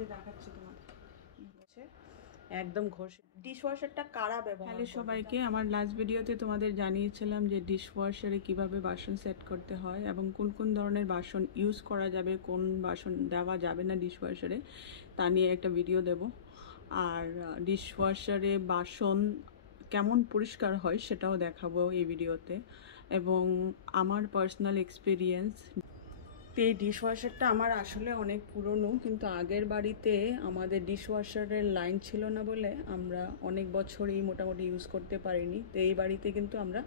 যে দেখাচ্ছি তোমাকে একদম ঘষে। ডিশওয়াশারটা কারা ব্যবহার? হ্যালো সবাইকে, আমার লাস্ট ভিডিওতে তোমাদের জানিয়েছিলাম যে ডিশওয়াশারে কিভাবে বাসন সেট করতে হয় এবং কোন কোন ধরনের বাসন ইউজ করা যাবে, কোন বাসন দেওয়া যাবে না ডিশওয়াশারে, তা নিয়ে একটা ভিডিও দেব। আর ডিশওয়াশারে বাসন কেমন পরিষ্কার হয় সেটাও দেখাবো এই ভিডিওতে, এবং আমার পার্সোনাল এক্সপিরিয়েন্স। এই ডিশওয়াশারটা আমার আসলে অনেক পুরনো, কিন্তু আগের বাড়িতে আমাদের ডিশওয়াশারের লাইন ছিল না বলে আমরা অনেক বছরই মোটামুটি ইউজ করতে পারিনি। তো এই বাড়িতে কিন্তু আমরা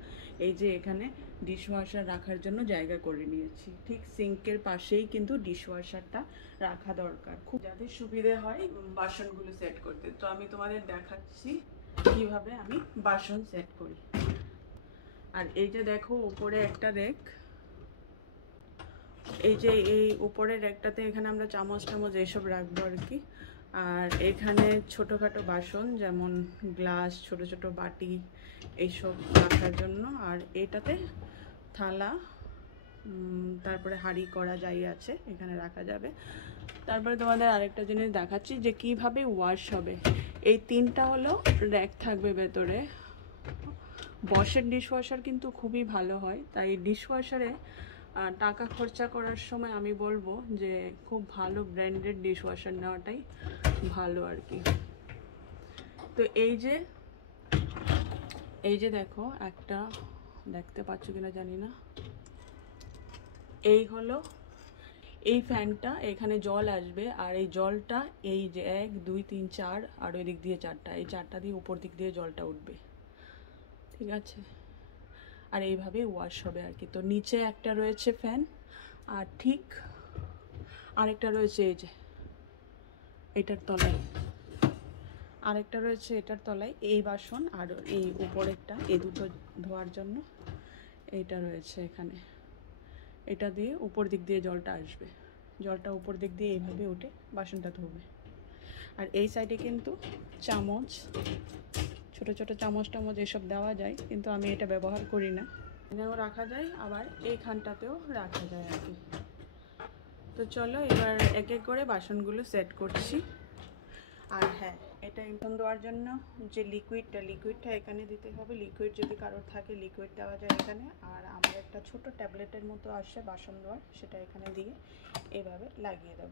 এই যে এখানে ডিশওয়াশার রাখার জন্য জায়গা করে নিয়েছি। ঠিক সিঙ্কের পাশেই কিন্তু ডিশওয়াশারটা রাখা দরকার, খুব যাতে সুবিধে হয় বাসনগুলো সেট করতে। তো আমি তোমাদের দেখাচ্ছি কিভাবে আমি বাসন সেট করি। আর এই যে দেখো উপরে একটা রেক, এই যে এই উপরের র্যাকটাতে এখানে আমরা চামচ টামচ এইসব রাখবো আর কি। আর এখানে ছোটোখাটো বাসন যেমন গ্লাস, ছোট ছোট বাটি এইসব রাখার জন্য। আর এটাতে থালা, তারপরে হাঁড়ি কড়া যাই আছে এখানে রাখা যাবে। তারপরে তোমাদের আরেকটা জিনিস দেখাচ্ছি যে কিভাবে ওয়াশ হবে। এই তিনটা হলো র্যাক থাকবে ভেতরে। বশের ডিশওয়াশার কিন্তু খুবই ভালো হয়, তাই ডিশওয়াশারে টাকা খরচা করার সময় আমি বলবো যে খুব ভালো ব্র্যান্ডেড ডিশওয়াশার নেওয়াটাই ভালো আর কি। তো এই যে দেখো, একটা দেখতে পাচ্ছ কিনা জানি না, এই হলো এই ফ্যানটা, এখানে জল আসবে আর এই জলটা এই যে 1 2 3 4 আর ওই দিক দিয়ে 4টা, এই 4টা দিয়ে উপর দিক দিয়ে জলটা উঠবে, ঠিক আছে। আর এইভাবে ওয়াশ হবে আর কি। তো নিচে একটা রয়েছে ফ্যান, আর ঠিক আরেকটা রয়েছে এই যে এটার তলায়, আরেকটা রয়েছে এটার তলায় এই বাসন, আর এই উপরেরটা এই দুটো ধোয়ার জন্য এইটা রয়েছে এখানে। এটা দিয়ে উপর দিক দিয়ে জলটা আসবে, জলটা উপর দিক দিয়ে এইভাবে উঠে বাসনটা ধোবে। আর এই সাইডে কিন্তু চামচ, ছোট ছোট চামচ টামচ এসব দেওয়া যায়, কিন্তু আমি এটা ব্যবহার করি না। এখানেও রাখা যায়, আবার এইখানটাতেও রাখা যায় আর কি। তো চলো এবার এক এক করে বাসনগুলো সেট করছি। আর হ্যাঁ, এটা ইন্ধন দেওয়ার জন্য যে লিকুইডটা এখানে দিতে হবে। লিকুইড যদি কারোর থাকে লিকুইড দেওয়া যায় এখানে। আর আমার একটা ছোট ট্যাবলেটের মতো আসে বাসন ধোয়ার, সেটা এখানে দিয়ে এভাবে লাগিয়ে দেব।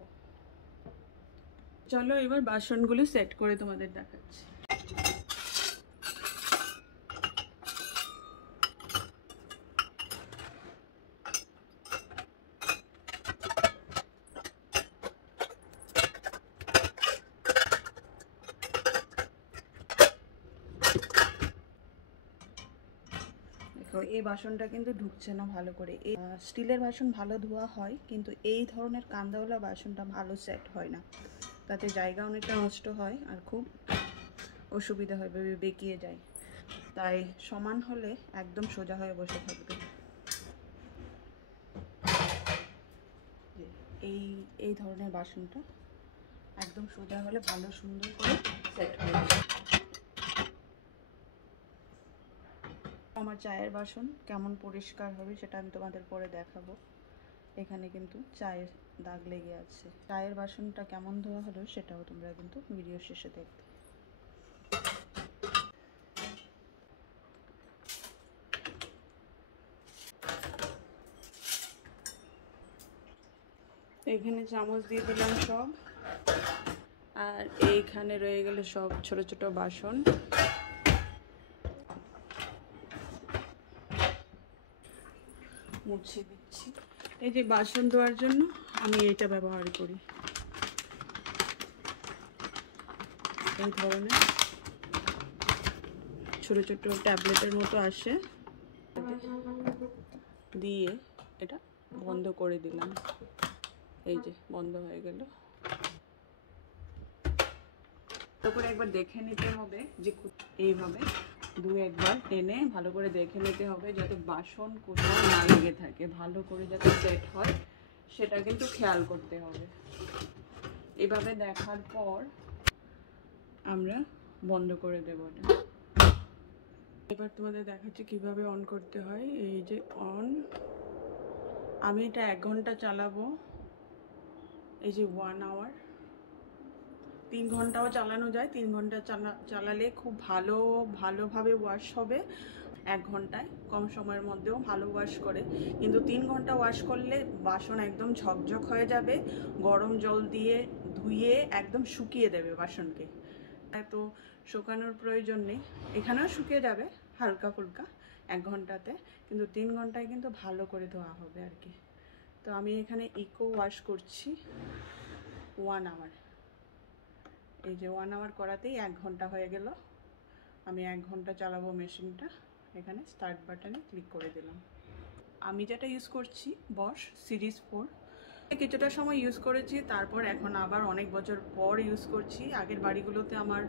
চলো এবার বাসনগুলো সেট করে তোমাদের দেখাচ্ছি। এই বাসনটা কিন্তু ঢুকছে না ভালো করে। এই স্টিলের বাসন ভালো ধোয়া হয়, কিন্তু এই ধরনের কান্দাওয়ালা বাসনটা ভালো সেট হয় না, তাতে জায়গা অনেকটা নষ্ট হয় আর খুব অসুবিধা হয়, বেঁকিয়ে যায়। তাই সমান হলে একদম সোজা হয়ে বসে থাকবে। এই ধরনের বাসনটা একদম সোজা হলে ভালো সুন্দর করে সেট হয়ে যাবে। আমার চায়ের বাসন কেমন পরিষ্কার হবে সেটা আমি তোমাদের পরে দেখাবো। এখানে কিন্তু চায়ের দাগ লেগে আছে। চায়ের বাসনটা কেমন ধোয়া হলো সেটাও তোমরা কিন্তু ভিডিও শেষে দেখবে। এখানে চামচ দিয়ে দিলাম সব, আর এইখানে রয়ে গেল সব ছোট ছোট বাসন। মুছে দিচ্ছি। এই যে বাসন ধোয়ার জন্য আমি এটা ব্যবহার করি, এই ধরনের ছোট ছোট ট্যাবলেটের মতো আসে, দিয়ে এটা বন্ধ করে দিলাম। এই যে বন্ধ হয়ে গেল। তারপরে একবার দেখে নিতে হবে যে এইভাবে একবার টেনে ভালো করে দেখে নিতে হবে যাতে বাসন কোথাও না লেগে থাকে, ভালো করে যাতে সেট হয় সেটা কিন্তু খেয়াল করতে হবে। এভাবে দেখার পর আমরা বন্ধ করে দেবো এটা। এবার তোমাদের দেখাচ্ছি কিভাবে অন করতে হয়। এই যে অন, আমি এটা 1 ঘন্টা চালাবো। এই যে 1 আওয়ার, 3 ঘন্টাও চালানো যায়। 3 ঘন্টা চালালে খুব ভালোভাবে ওয়াশ হবে। 1 ঘন্টায় কম সময়ের মধ্যেও ভালো ওয়াশ করে, কিন্তু 3 ঘন্টা ওয়াশ করলে বাসন একদম ঝকঝক হয়ে যাবে। গরম জল দিয়ে ধুয়ে একদম শুকিয়ে দেবে বাসনকে। এত শুকানোর প্রয়োজন নেই, এখানেও শুকিয়ে যাবে হালকা ফুলকা 1 ঘন্টাতে, কিন্তু 3 ঘন্টায় কিন্তু ভালো করে ধোয়া হবে আর কি। তো আমি এখানে ইকো ওয়াশ করছি 1 আওয়ার। এই যে 1 আওয়ার করাতেই 1 ঘন্টা হয়ে গেল। আমি 1 ঘন্টা চালাবো মেশিনটা। এখানে স্টার্ট বাটনে ক্লিক করে দিলাম। আমি যেটা ইউজ করছি বস সিরিজ 4, কিছুটা সময় ইউজ করেছি, তারপর এখন আবার অনেক বছর পর ইউজ করছি। আগের বাড়িগুলোতে আমার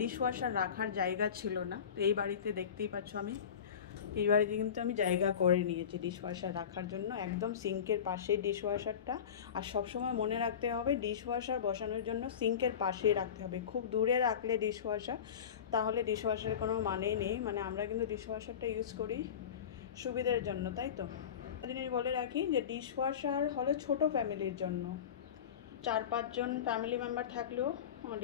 ডিশওয়াশার রাখার জায়গা ছিল না, তো এই বাড়িতে দেখতেই পাচ্ছ আমি এই বাড়িতে কিন্তু আমি জায়গা করে নিয়েছি ডিশওয়াশার রাখার জন্য। একদম সিঙ্কের পাশেই ডিশওয়াশারটা। আর সবসময় মনে রাখতে হবে ডিশওয়াশার বসানোর জন্য সিঙ্কের পাশেই রাখতে হবে। খুব দূরে রাখলে ডিশওয়াশার, তাহলে ডিশওয়াশারের কোনো মানেই নেই। মানে আমরা কিন্তু ডিশওয়াশারটা ইউজ করি সুবিধার জন্য, তাই তো। জিনিস বলে রাখি যে ডিশওয়াশার হলো ছোট ফ্যামিলির জন্য। 4-5 জন ফ্যামিলি মেম্বার থাকলেও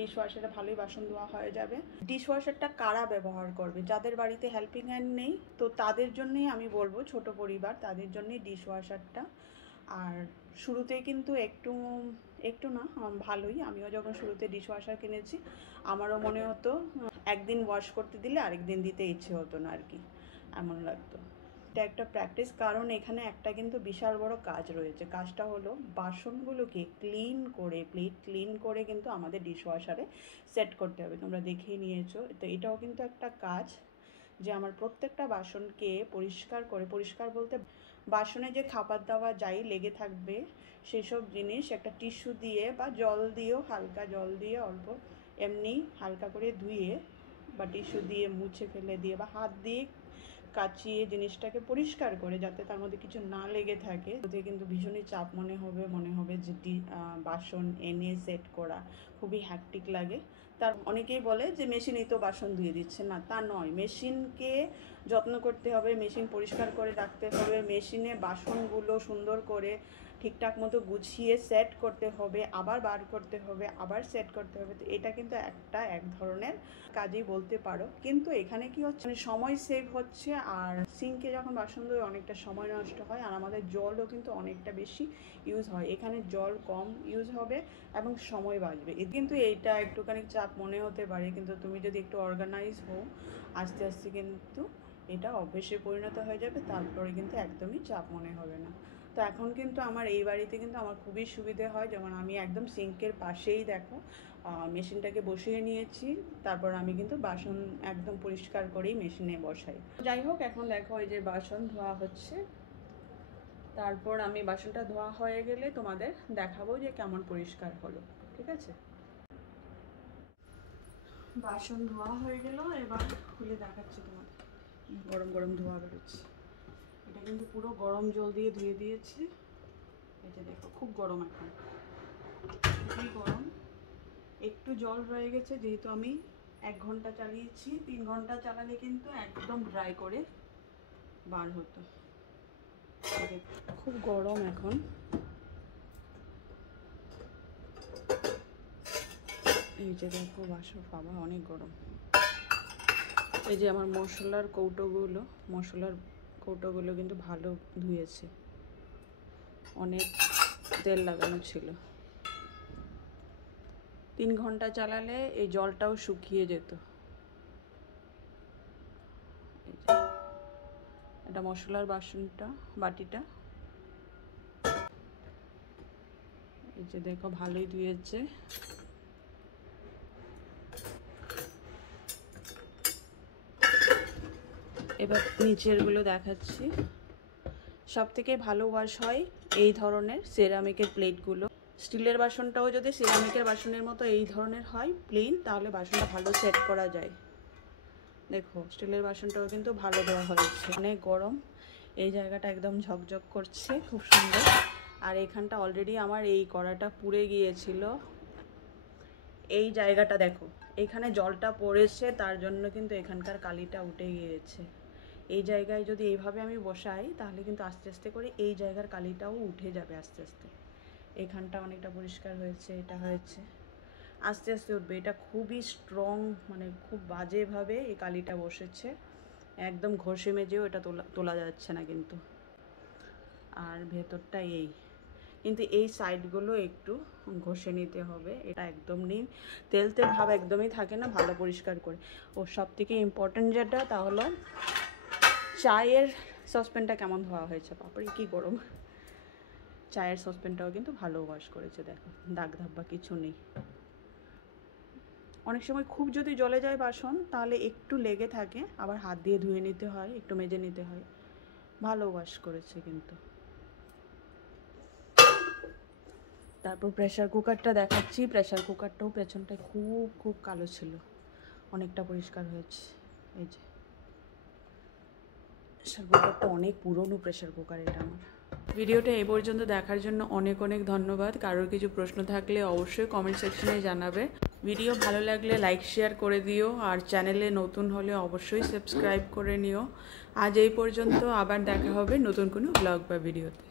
ডিশওয়াশারে ভালোই বাসন ধোয়া হয়ে যাবে। ডিশওয়াশারটা কারা ব্যবহার করবে? যাদের বাড়িতে হেল্পিং হ্যান্ড নেই, তো তাদের জন্যই আমি বলবো, ছোট পরিবার তাদের জন্যই ডিশওয়াশারটা। আর শুরুতে কিন্তু একটু না ভালোই, আমিও যখন শুরুতে ডিশওয়াশার কিনেছি আমারও মনে হতো একদিন ওয়াশ করতে দিলে আরেক দিন দিতে ইচ্ছে হতো না আর কি, এমন লাগতো। এটা একটা প্র্যাকটিস, কারণ এখানে একটা কিন্তু বিশাল বড় কাজ রয়েছে। কাজটা হলো বাসনগুলোকে ক্লিন করে, প্লেট ক্লিন করে কিন্তু আমাদের ডিশওয়াশারে সেট করতে হবে। তোমরা দেখেই নিয়েছো, তো এটাও কিন্তু একটা কাজ যে আমার প্রত্যেকটা বাসনকে পরিষ্কার বলতে বাসনে যে খাবার দাবার যাই লেগে থাকবে সেসব জিনিস একটা টিস্যু দিয়ে বা জল দিয়েও, হালকা জল দিয়ে অল্প এমনি হালকা করে ধুয়ে বা টিস্যু দিয়ে মুছে ফেলে দিয়ে বা হাত দিয়ে কাচিয়ে জিনিসটাকে পরিষ্কার করে, যাতে তার মধ্যে কিছু না লেগে থাকে। ওতে কিন্তু ভীষণই চাপ মনে হবে যে বাসন এনে সেট করা খুবই হ্যাকটিক লাগে। তার অনেকেই বলে যে মেশিনেই তো বাসন ধুয়ে দিচ্ছে, না তা নয়। মেশিনকে যত্ন করতে হবে, মেশিন পরিষ্কার করে রাখতে হবে, মেশিনে বাসনগুলো সুন্দর করে ঠিকঠাক মতো গুছিয়ে সেট করতে হবে, আবার বার করতে হবে, আবার সেট করতে হবে। তো এটা কিন্তু এক ধরনের কাজই বলতে পারো। কিন্তু এখানে কি হচ্ছে, মানে সময় সেভ হচ্ছে। আর সিঙ্কে যখন বাসন ধুয়ে অনেকটা সময় নষ্ট হয়, আর আমাদের জলও কিন্তু অনেকটা বেশি ইউজ হয়। এখানে জল কম ইউজ হবে এবং সময় বাঁচবে। কিন্তু এইটা একটুখানি চাপ মনে হতে পারে, কিন্তু তুমি যদি একটু অর্গানাইজ হও আস্তে আস্তে কিন্তু এটা অভ্যেসে পরিণত হয়ে যাবে। তারপরে কিন্তু একদমই চাপ মনে হবে না। তো এখন কিন্তু আমার এই বাড়িতে কিন্তু আমার খুবই সুবিধে হয়। যেমন আমি একদম সিঙ্কের পাশেই দেখো মেশিনটাকে বসিয়ে নিয়েছি, তারপর আমি কিন্তু বাসন একদম পরিষ্কার করেই মেশিনে বসাই। যাই হোক, এখন দেখো এই যে বাসন ধোয়া হচ্ছে। তারপর আমি বাসনটা ধোয়া হয়ে গেলে তোমাদের দেখাবো যে কেমন পরিষ্কার হলো, ঠিক আছে। বাসন ধোয়া হয়ে গেল, এবার খুলে দেখাচ্ছি তোমাদের। গরম গরম ধোয়া বেরোচ্ছে। এটা কিন্তু পুরো গরম জল দিয়ে ধুয়ে দিয়েছি। এই যে দেখো খুব গরম, এখন খুবই গরম। একটু জল রয়ে গেছে, যেহেতু আমি 1 ঘন্টা চালিয়েছি। 3 ঘন্টা চালালে কিন্তু একদম ড্রাই করে বার হতো। খুব গরম এখন। এই যে দেখো বাসন, বাবা অনেক গরম। এই যে আমার মশলার কৌটোগুলো কিন্তু ভালো ধুয়েছে, অনেক তেল লাগানো ছিল। 3 ঘন্টা চালালে এই জলটাও শুকিয়ে যেত। এটা মশলার বাটিটা। এই যে দেখো ভালোই ধুয়েছে। এবার নিচেরগুলো দেখাচ্ছি। সব থেকে ভালো ওয়াশ হয় এই ধরনের সেরামিকের প্লেটগুলো। স্টিলের বাসনটাও যদি সেরামিকের বাসনের মতো এই ধরনের হয় প্লেন, তাহলে বাসনটা ভালো সেট করা যায়। দেখো স্টিলের বাসনটাও কিন্তু ভালো দেওয়া হয়েছে। অনেক গরম, এই জায়গাটা একদম ঝকঝক করছে, খুব সুন্দর। আর এখানটা অলরেডি আমার এই কড়াটা পুড়ে গিয়েছিল। এই জায়গাটা দেখো, এখানে জলটা পড়েছে, তার জন্য কিন্তু এখানকার কালিটা উঠে গিয়েছে। এই জায়গায় যদি এইভাবে আমি বসাই, তাহলে কিন্তু আস্তে আস্তে করে এই জায়গার কালিটাও উঠে যাবে আস্তে আস্তে। এখানটা অনেকটা পরিষ্কার হয়েছে, এটা হয়েছে। আস্তে আস্তে উঠবে। এটা খুবই স্ট্রং, মানে খুব বাজেভাবে এই কালিটা বসেছে, একদম ঘষে মেজেও এটা তোলা যাচ্ছে না কিন্তু। আর ভেতরটা এই, কিন্তু এই সাইডগুলো একটু ঘষে নিতে হবে, এটা একদম নেই, তেল তেল ভাব একদমই থাকে না, ভালো পরিষ্কার করে। ও সব থেকে ইম্পর্টেন্ট যেটা, তা হলো চায়ের সসপ্যানটা কেমন ধোয়া হয়েছে, বাপরে কি গরম। চায়ের সসপ্যানটাও কিন্তু ভালো ওয়াশ করেছে, দেখো দাগ ধাব্বা কিছু নেই। অনেক সময় খুব যদি জ্বলে যায় বাসন, তাহলে একটু লেগে থাকে, আবার হাত দিয়ে ধুয়ে নিতে হয়, একটু মেজে নিতে হয়। ভালো ওয়াশ করেছে কিন্তু। তারপর প্রেশার কুকারটা দেখাচ্ছি। প্রেশার কুকারটাও পেছনটায় খুব খুব কালো ছিল, অনেকটা পরিষ্কার হয়েছে। এই যে প্রেশার কুকারটা অনেক পুরনো প্রেশার কুকার এটা আমার। ভিডিওটা এই পর্যন্ত দেখার জন্য অনেক অনেক ধন্যবাদ। কারোর কিছু প্রশ্ন থাকলে অবশ্যই কমেন্ট সেকশনে জানাবে। ভিডিও ভালো লাগলে লাইক শেয়ার করে দিও, আর চ্যানেলে নতুন হলে অবশ্যই সাবস্ক্রাইব করে নিও। আজ এই পর্যন্ত, আবার দেখা হবে নতুন কোনো ব্লগ বা ভিডিওতে।